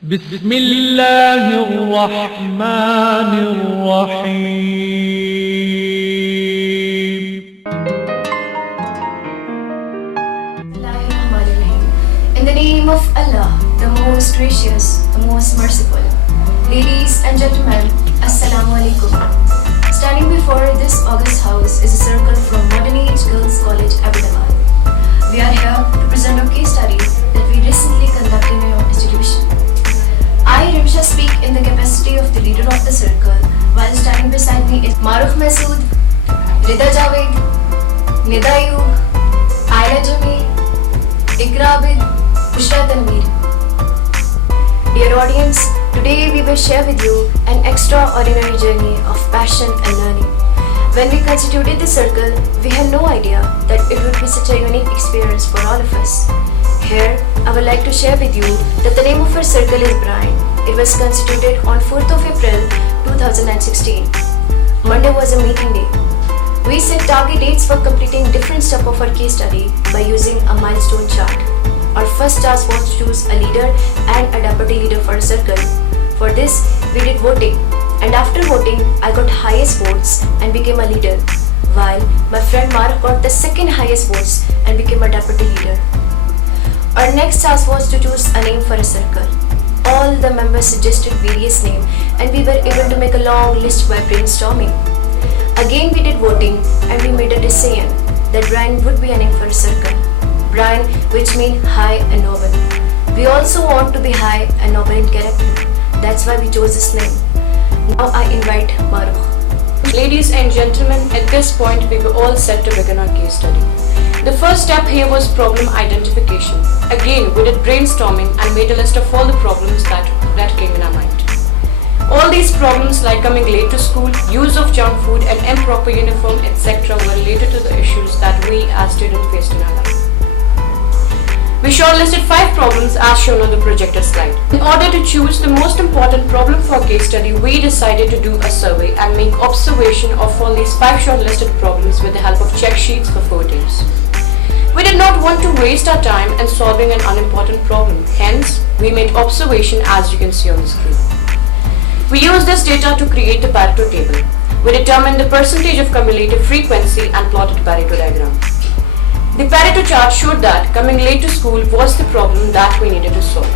بسم الله الرحمن الرحيم. In the name of Allah, the most gracious, the most merciful. Ladies and gentlemen, Assalamu alaikum. Standing before this august house is a circle from Modernage Girls College, Abbottabad. We are here to present a case study that we recently conducted in our institution. I, Rimsha, speak in the capacity of the leader of the circle, while standing beside me is Maruf Masood, Rida Javed, Nida Ayub, Aila Jami, Ikra Abid, Bushra Tanveer. Dear audience, today we will share with you an extraordinary journey of passion and learning. When we constituted the circle, we had no idea that it would be such a unique experience for all of us. Here, I would like to share with you that the name of our circle is Brian. It was constituted on 4th of April 2016. Monday was a meeting day. We set target dates for completing different steps of our case study by using a milestone chart. Our first task was to choose a leader and a deputy leader for a circle. For this, we did voting, and after voting, I got highest votes and became a leader, while my friend Mark got the second highest votes and became a deputy leader. Our next task was to choose a name for a circle. All the members suggested various names, and we were able to make a long list by brainstorming. Again, we did voting, and we made a decision that Brian would be a name for a circle. Brian, which means high and noble. We also want to be high and noble in character. That's why we chose this name. Now I invite Maru. Ladies and gentlemen, at this point we were all set to begin our case study. The first step here was problem identification. Again, we did brainstorming and made a list of all the problems that came in our mind. All these problems like coming late to school, use of junk food and improper uniform etc. were related to the issues that we as students faced in our life. We shortlisted 5 problems as shown on the projected slide. In order to choose the most important problem for our case study, we decided to do a survey and make observation of all these 5 shortlisted problems with the help of check sheets for 4 days. We did not want to waste our time in solving an unimportant problem. Hence, we made observation as you can see on the screen. We used this data to create the Pareto table. We determined the percentage of cumulative frequency and plotted the Pareto diagram. The Pareto chart showed that coming late to school was the problem that we needed to solve.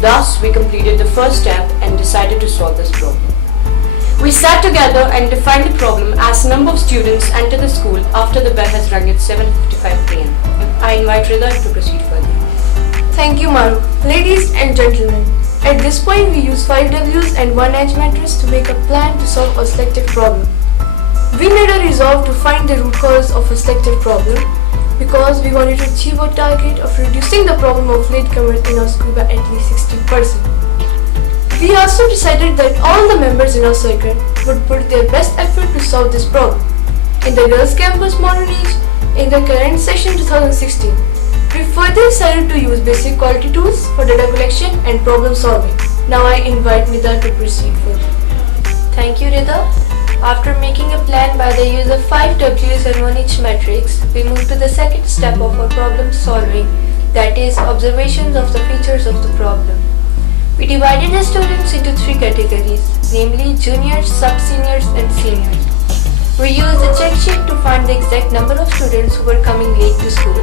Thus, we completed the first step and decided to solve this problem. We sat together and defined the problem as number of students enter the school after the bell has rung at 7:55 p.m. I invite Rida to proceed further. Thank you, Maru. Ladies and gentlemen, at this point we use 5 W's and 1 H matrix to make a plan to solve a selected problem. We made a resolve to find the root cause of a selected problem because we wanted to achieve our target of reducing the problem of latecomers in our school by at least 60%. We also decided that all the members in our circle would put their best effort to solve this problem. In the Girls Campus Modernage, in the current session 2016, we further decided to use basic quality tools for data collection and problem solving. Now I invite Nida to proceed further. Thank you, Rida. After making a plan by the use of 5 W's and 1 H matrix, we move to the second step of our problem solving, that is, observations of the features of the problem. We divided the students into 3 categories, namely juniors, sub-seniors and seniors. We used a check sheet to find the exact number of students who were coming late to school.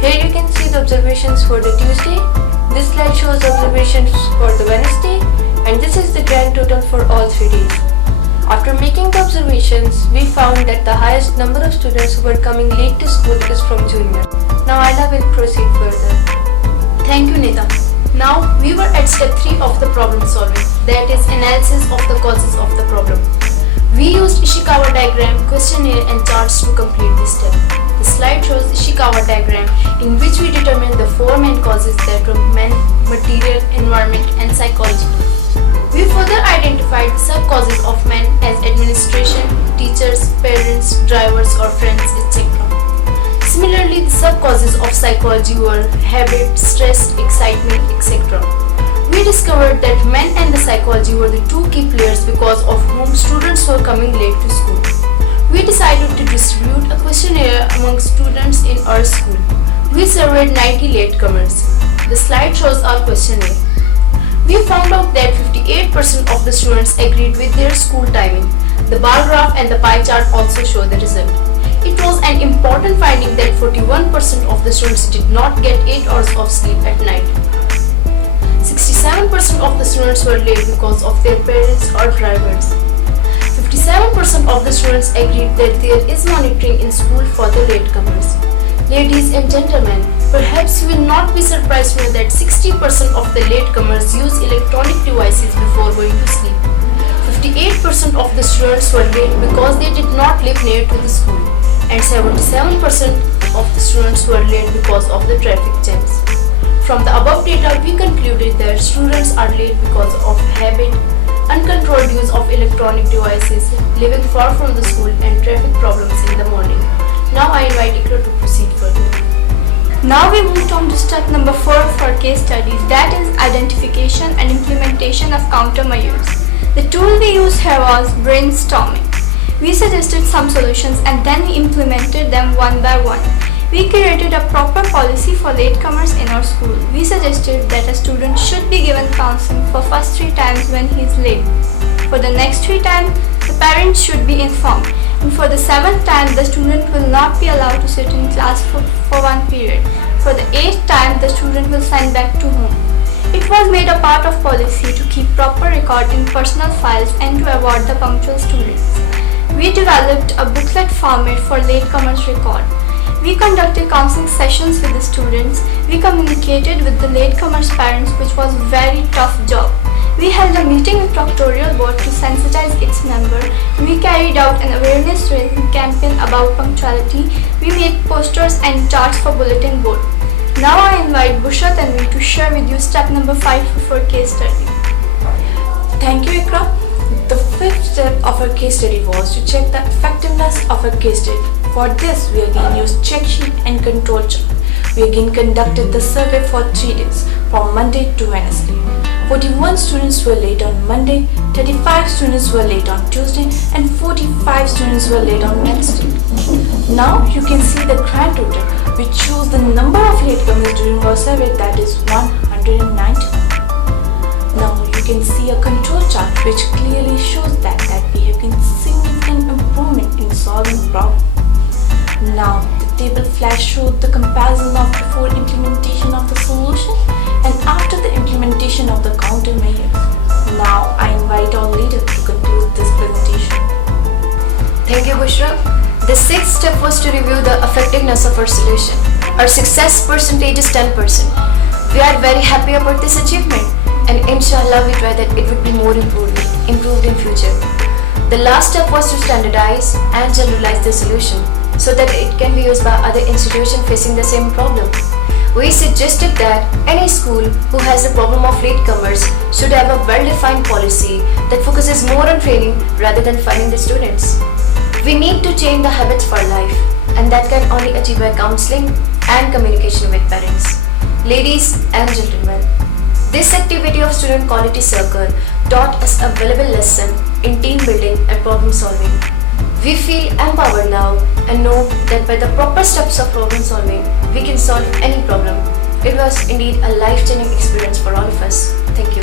Here you can see the observations for the Tuesday. This slide shows observations for the Wednesday, and this is the grand total for all 3 days. After making the observations, we found that the highest number of students who were coming late to school is from junior. Now Ayla will proceed further. Thank you, Nida. Now we were at step 3 of the problem solving, that is analysis of the causes of the problem. We used Ishikawa diagram, questionnaire and charts to complete this step. The slide shows Ishikawa diagram in which we determined the 4 main causes that were men, material, environment and psychology. We further identified sub-causes of men as administration, teachers, parents, drivers or friends, etc. Similarly, the sub-causes of psychology were habit, stress, excitement, etc. We discovered that men and the psychology were the 2 key players because of whom students were coming late to school. We decided to distribute a questionnaire among students in our school. We surveyed 90 latecomers. The slide shows our questionnaire. We found out that 58% of the students agreed with their school timing. The bar graph and the pie chart also show the result. It was an important finding that 41% of the students did not get 8 hours of sleep at night. 67% of the students were late because of their parents or drivers. 57% of the students agreed that there is monitoring in school for the latecomers. Ladies and gentlemen, perhaps you will not be surprised to know that 60% of the latecomers use electronic devices before going to sleep. 58% of the students were late because they did not live near to the school, and 77% of the students were late because of the traffic jams. From the above data, we concluded that students are late because of habit, uncontrolled use of electronic devices, living far from the school, and traffic problems in the morning. Now I invite Ikra to proceed further. Now we moved on to step number 4 for case studies, that is identification and implementation of countermeasures. The tool we used here was brainstorming. We suggested some solutions and then we implemented them one by one. We created a proper policy for latecomers in our school. We suggested that a student should be given counseling for first 3 times when he is late. For the next 3 times, the parents should be informed. And for the 7th time, the student will not be allowed to sit in class for 1 period. For the 8th time, the student will sign back to home. It was made a part of policy to keep proper record in personal files and to avoid the punctual students. We developed a booklet format for latecomers record. We conducted counseling sessions with the students. We communicated with the latecomers' parents, which was a very tough job. We held a meeting with Proctorial Board to sensitize its member. We carried out an awareness raising campaign about punctuality. We made posters and charts for bulletin board. Now I invite Bushra Tanvi to share with you step number 5 for case study. Thank you, Ikra. The 5th step of our case study was to check the effectiveness of a case study. For this, we again used check sheet and control chart. We again conducted the survey for 3 days, from Monday to Wednesday. 41 students were late on Monday, 35 students were late on Tuesday, and 45 students were late on Wednesday. Now you can see the grand total, which shows the number of latecomers during our survey, that is 190. Now you can see a control chart which clearly shows that we have seen significant improvement in solving problems. Now the table flash showed the comparison of before implementation of the solution and after the implementation of the countermeasures. Now I invite our leader to conclude this presentation. Thank you, Bushra. The 6th step was to review the effectiveness of our solution. Our success percentage is 10%. We are very happy about this achievement, and inshallah we try that it would be more improved in future. The last step was to standardize and generalize the solution so that it can be used by other institutions facing the same problem. We suggested that any school who has a problem of latecomers should have a well-defined policy that focuses more on training rather than fining the students. We need to change the habits for life, and that can only achieve by counseling and communication with parents. Ladies and gentlemen, this activity of Student Quality Circle taught us a valuable lesson in team building and problem solving. We feel empowered now and know that by the proper steps of problem solving, we can solve any problem. It was indeed a life-changing experience for all of us. Thank you.